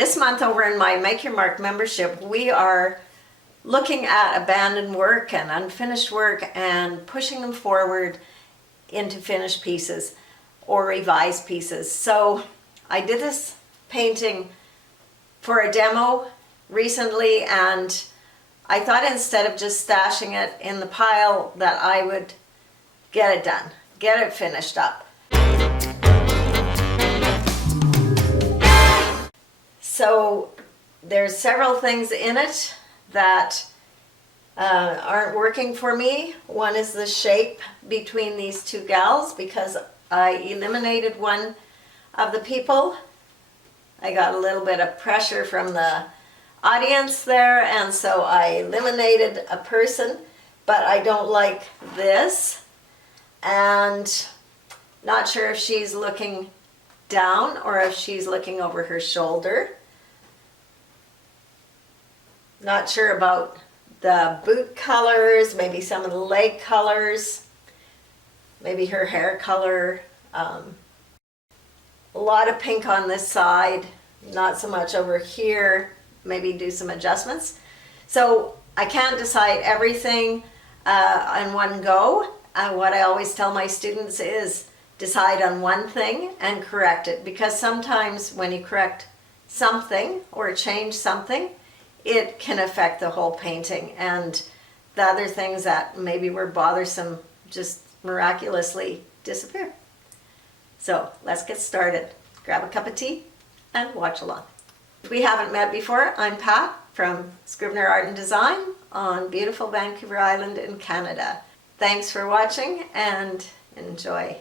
This month over in my Make Your Mark membership, we are looking at abandoned work and unfinished work and pushing them forward into finished pieces or revised pieces. So I did this painting for a demo recently, and I thought instead of just stashing it in the pile that I would get it done, get it finished up. So there's several things in it that aren't working for me. One is the shape between these two gals, because I eliminated one of the people. I got a little bit of pressure from the audience there, and so I eliminated a person, but I don't like this. And not sure if she's looking down or if she's looking over her shoulder. Not sure about the boot colors, maybe some of the leg colors, maybe her hair color. A lot of pink on this side, not so much over here. Maybe do some adjustments. So I can't decide everything in one go. What I always tell my students is decide on one thing and correct it, because sometimes when you correct something or change something, it can affect the whole painting, and the other things that maybe were bothersome just miraculously disappear. So let's get started. Grab a cup of tea and watch along. If we haven't met before, I'm Pat from Scrivener Art and Design on beautiful Vancouver Island in Canada. Thanks for watching and enjoy.